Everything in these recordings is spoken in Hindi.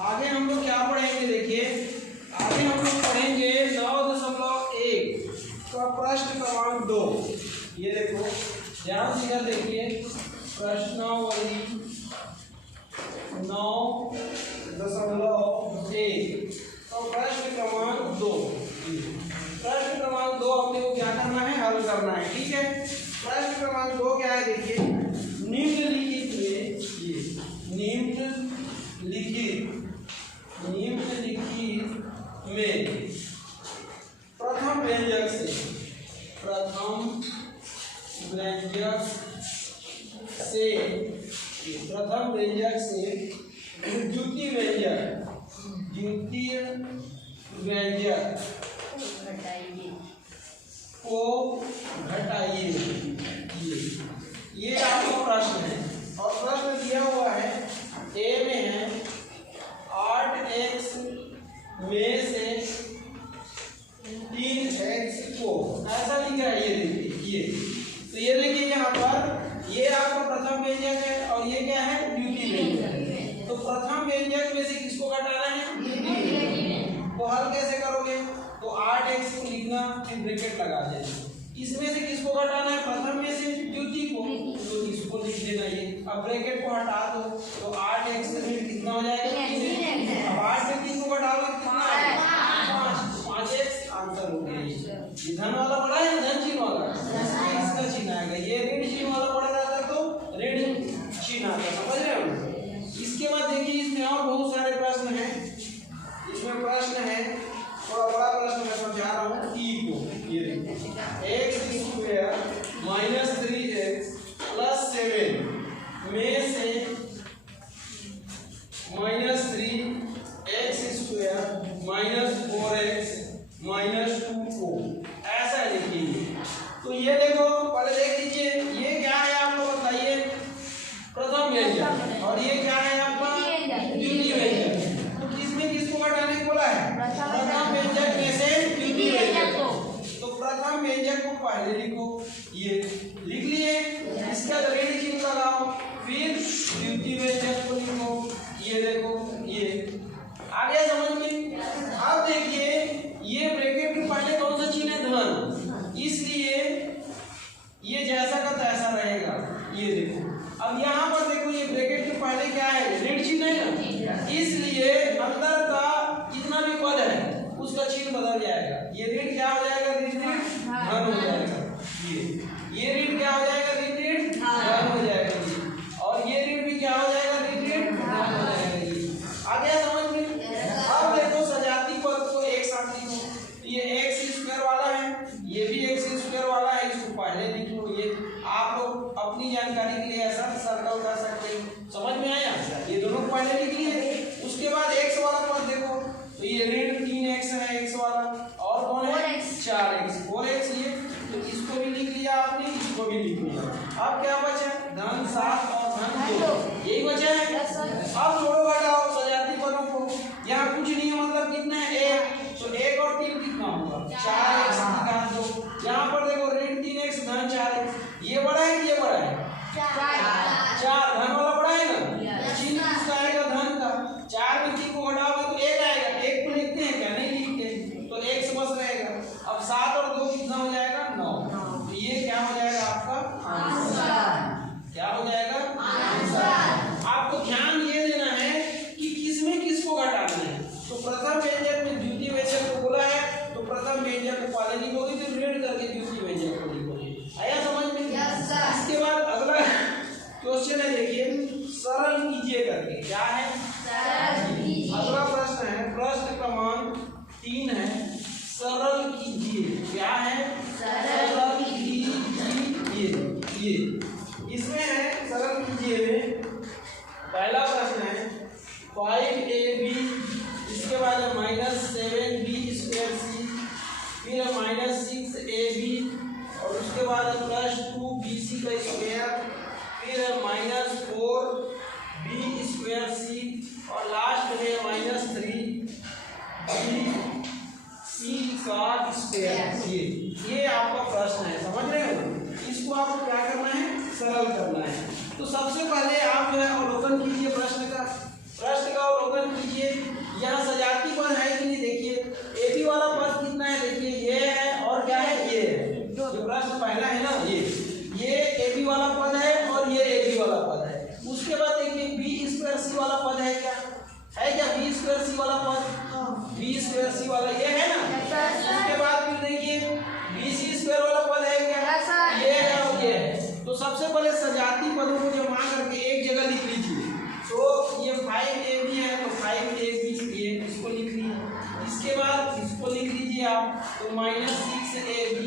आगे हम लोग क्या पढ़ेंगे, देखिए आगे हम लोग पढ़ेंगे 9.1 का प्रश्न क्रमांक 2। ये देखो ध्यान से देखिए, प्रश्नावली 9.1 तो प्रश्न क्रमांक 2। प्रश्न क्रमांक 2 अपने को क्या करना है, हल करना है। ठीक है, प्रश्न क्रमांक 2 क्या है, देखिए निम्नलिखित में प्रथम व्यंजक से द्वितीय व्यंजक को घटाइए। ये आपका प्रश्न है और प्रश्न दिया हुआ है ए में है 8x में से 3x को ऐसा लिखा है। ये देखिए, तो ये देखिए यहाँ पर ये आपका प्रथम व्यंजक है और ये क्या है, द्वितीय व्यंजक। तो प्रथम व्यंजक में से किसको घटाना है, द्वितीय। तो हल कैसे करोगे, तो 8x को लिखना, फिर ब्रैकेट लगा देना। इसमें से किसको घटाना है, प्रथम में से द्वितीय को, तो इसको लिख देना। ये अब ब्रैकेट को हटा दो तो 8x में कितना हो जाएगा, 3। अब 8 में 3 को घटा लो कितना आएगा, 5x आंसर हो गया। ये धन वाला पड़ा है ना, धन चिन्ह वाला, इसका चिन्ह आएगा। ये ऋण चिन्ह वाला पड़ा रहता तो ऋण चिन्ह आता, समझ रहे हो। इसके बाद देखिए इसमें और बहुत सारे प्रश्न हैं। इसमें प्रश्न है, थोड़ा बड़ा प्रश्न मैं समझा रहा हूँ। e को ये देखिए x² - 3x + 7 में से -3x² - 4x - 2 को ऐसा लिखिए। तो ये देखो पहले देख लीजिए, ये क्या है आपको बताइए, प्रथम व्यंजक, और ये क्या है आपका द्वितीय व्यंजक। तो किसमें किसको घटाने को बोला है, प्रथम व्यंजक में से द्वितीय व्यंजक। तो प्रथम व्यंजक को पहले लिखो, ये लिख लिए, इसका ऋण चिन्ह लगाओ, फिर द्वितीय व्यंजक को लिखो। ये देखो ये आ गया समझ में। अब देखिए ये ब्रैकेट के पहले कौन सा चिन्ह है, धन, इसलिए ये जैसा का तैसा रहेगा। ये देखो अब यहाँ पर देखो, ये ब्रैकेट के पहले क्या है, ऋण चिन्ह है ना, इसलिए अंदर का जितना भी पद है उसका चिन्ह बदल जाएगा। ये ऋण क्या हो जाएगा, ऋण धन हो जाएगा। ये ऋण क्या हो जाएगा, ऋण धन हो जाएगा। और ये ऋण भी क्या हो जाएगा, ऋण धन हो जाएगा। आ गया समझ में। अब देखो सजाती पद को एक साथ लिखो। ये x² वाला है, ये भी x² वाला है, इसको पहले लिखो। ये आप लोग अपनी जानकारी के लिए ऐसा सर्कल कर सकते हैं, समझ में आया। ये दोनों पहले लिख लिए। उसके बाद x वाला पद देखो, तो ये ऋण 3x है, x वाला, और कौन है 4x 4x। ये तो इसको भी लिख लिया आपने, इसको भी लिख लिया। अब क्या बचा, धन 7 और धन 2, यही बचा है। अब जोड़ो घटाओ सजाती पदों को, यहाँ कुछ नहीं है, मतलब कितना है 1, तो 1 और 3 कितना होगा, 4x निकाल दो। यहाँ पर देखो ऋण 3x धन 4x, ये बड़ा है कि ये बड़ा है, 4 धन वाला बड़ा है ना, चिन्ह किसका आएगा, धन का। 4 में 3 को घटाओगे तो 1 आएगा, 1 को लिखते हैं क्या, नहीं लिखते, तो 1 से बस रहेगा। अब 7 और 2 कितना हो जाएगा, 9। तो ये क्या हो जाएगा आपका आंसर, क्या हो जाएगा आंसर। आपको ध्यान ये देना है कि किसमें किसको घटाना है। तो प्रथम व्यंजक में द्वितीय व्यंजक को बोला है, तो प्रथम व्यंजक को पहले लिखोगे, फिर ऋण करके द्वितीय व्यंजक को लिखोगे। आया समझ में। इसके बाद अगला क्वेश्चन है, देखिए सरल कीजिए करके, क्या है, अगला प्रश्न है, प्रश्न क्रमांक 3 है, सरल कीजिए। क्या है, सरल कीजिए। ये इसमें है सरल कीजिए में पहला प्रश्न है 5ab, इसके बाद है -7b²c, फिर है -6ab, और उसके बाद है +2bc², फिर है -4b²c, और लास्ट में -3bc²। ये आपका प्रश्न है, समझ रहे हो। इसको आपको क्या करना है, सरल करना है। तो सबसे पहले आप जो है अवलोकन कीजिए प्रश्न का अवलोकन वाला पद है और ये ए बी वाला पद है। उसके बाद देखिए बी स्क्वायर सी वाला पद है क्या बी स्क्वायर सी वाला पद, बी स्क्वायर सी वाला ये है ना। उसके बाद फिर देखिए बी सी स्क्वायर वाला पद है क्या, ये है और ये है। तो सबसे पहले सजाती पदों को जमा करके एक जगह लिख लीजिए। तो ये 5ab है तो 5ab ये इसको लिख लीजिए। इसके बाद इसको लिख लीजिए आप तो -6ab।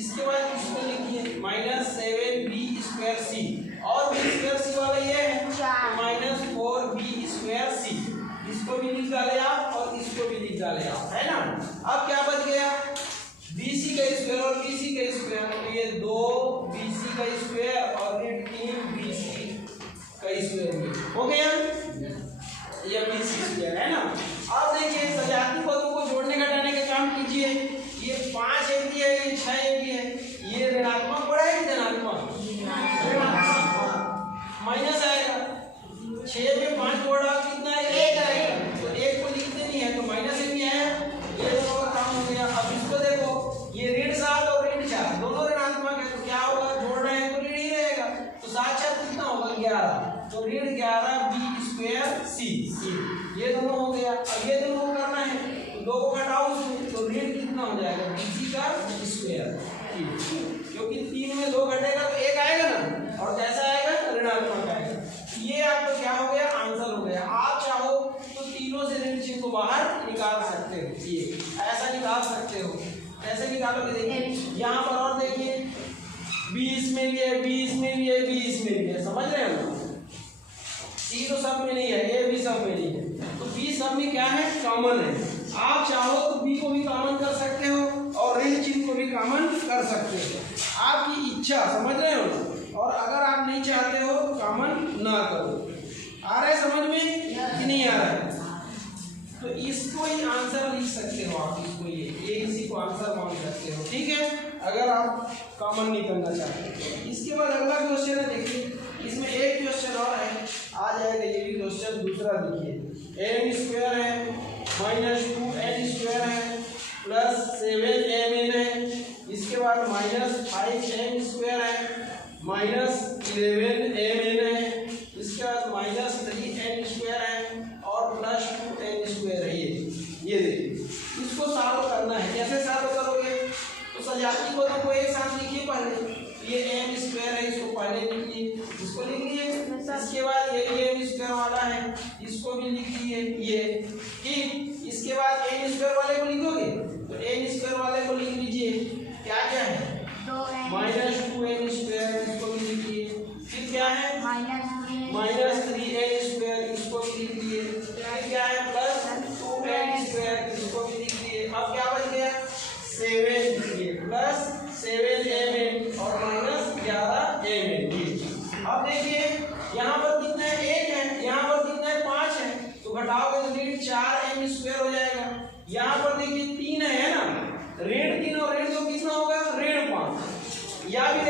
इसके बाद इसको लिखिए -7b स्क्वायर सी और b स्क्वायर सी वाला ये है तो -4b स्क्वायर सी। इसको भी लिख डाले आप और इसको भी लिख डाले आप, है ना। अब क्या बच गया bc का स्क्वायर और bc का स्क्वायर, तो ये 2bc का स्क्वायर और ये 3bc का स्क्वायर हो गया, ये bc स्क्वायर है ना। अब देखिए सजाती पदों को जोड़ने घटाने का काम कीजिए। ये 5ab है, ये 6ab है, ये ऋणात्मक बड़ा है कि धनात्मक, माइनस आएगा। 6 में 5 जोड़ा कितना है, 1 आएगा। तो 1 को लिखते नहीं है तो माइनस ए भी आया, ये दोनों का काम हो गया। अब इसको देखो ये ऋण 7 और ऋण 4 दोनों ऋणात्मक है तो क्या होगा, जोड़ रहे हैं तो ऋण ही रहेगा। तो 7 4 कितना होगा 11, तो ऋण 11b स्क्वायर सी, ये दोनों हो गया। अब ये दोनों को करना है तो 2 को घटाओ इसमें तो ऋण कितना हो जाएगा bc का स्क्वायर, क्योंकि 3 में 2 घटेगा तो 1 आएगा ना, और कैसा आएगा ऋणात्मक आएगा। ये आपका क्या हो गया, आंसर हो गया। आप चाहो तो तीनों से ऋण चिन्ह को बाहर निकाल सकते हो, ये ऐसा निकाल सकते हो। कैसे निकालोगे देखिए यहाँ पर, और देखिए 20 में भी है, 20 में भी है, 20 में भी है, समझ रहे हो। सी तो सब में नहीं है, ए भी सब में नहीं है, तो बी सब में क्या है, कॉमन है। आप चाहो तो बी को भी कॉमन कर सकते हो और ऋण चिन्ह को भी कॉमन कर सकते हो, आपकी इच्छा, समझ रहे हो। और अगर आप नहीं चाहते हो तो कॉमन ना करो। आ रहा है समझ में कि नहीं आ रहा है, तो इसको ही आंसर लिख सकते हो आप, इसको ये इसी को आंसर मान सकते हो, ठीक है, अगर आप कॉमन नहीं करना चाहते। इसके बाद अगला क्वेश्चन है, देखिए इसमें एक क्वेश्चन और है, आ जाएगा ये भी क्वेश्चन दूसरा। देखिए एम स्क्वायर है -2n स्क्वायर है +7mn है। इसके बाद -5m स्क्वायर है -11mn है। इसके बाद -3n स्क्वायर है और +2n स्क्वायर है। ये देखिए इसको सॉल्व करना है। कैसे सॉल्व करोगे, तो सजाती पदों को एक साथ लिखिए पहले। ये m स्क्वायर है, इसको पहले लिखिए, इसको लिख लिए। इसके बाद ये m स्क्वायर वाला है, इसको भी लिखिए ये, ठीक। इसके बाद n स्क्वायर वाले को लिखोगे तो n स्क्वायर वाले को लिख लीजिए, क्या क्या है -2n स्क्वायर, इसको भी लिखिए। फिर क्या है -3n स्क्वायर, इसको भी लिख लिए। फिर क्या है +2n स्क्वायर, इसको भी लिख लिए। अब क्या बच गया 7 +7mn और -11mn। अब देखिए यहाँ पर कितना है, 1 है, यहाँ पर कितना है 5 है, तो घटाओगे तो ऋण 4m स्क्वायर हो जाएगा। यहाँ पर देखिए 3 है ना, ऋण 3 और ऋण 2 कितना होगा, ऋण 5। या भी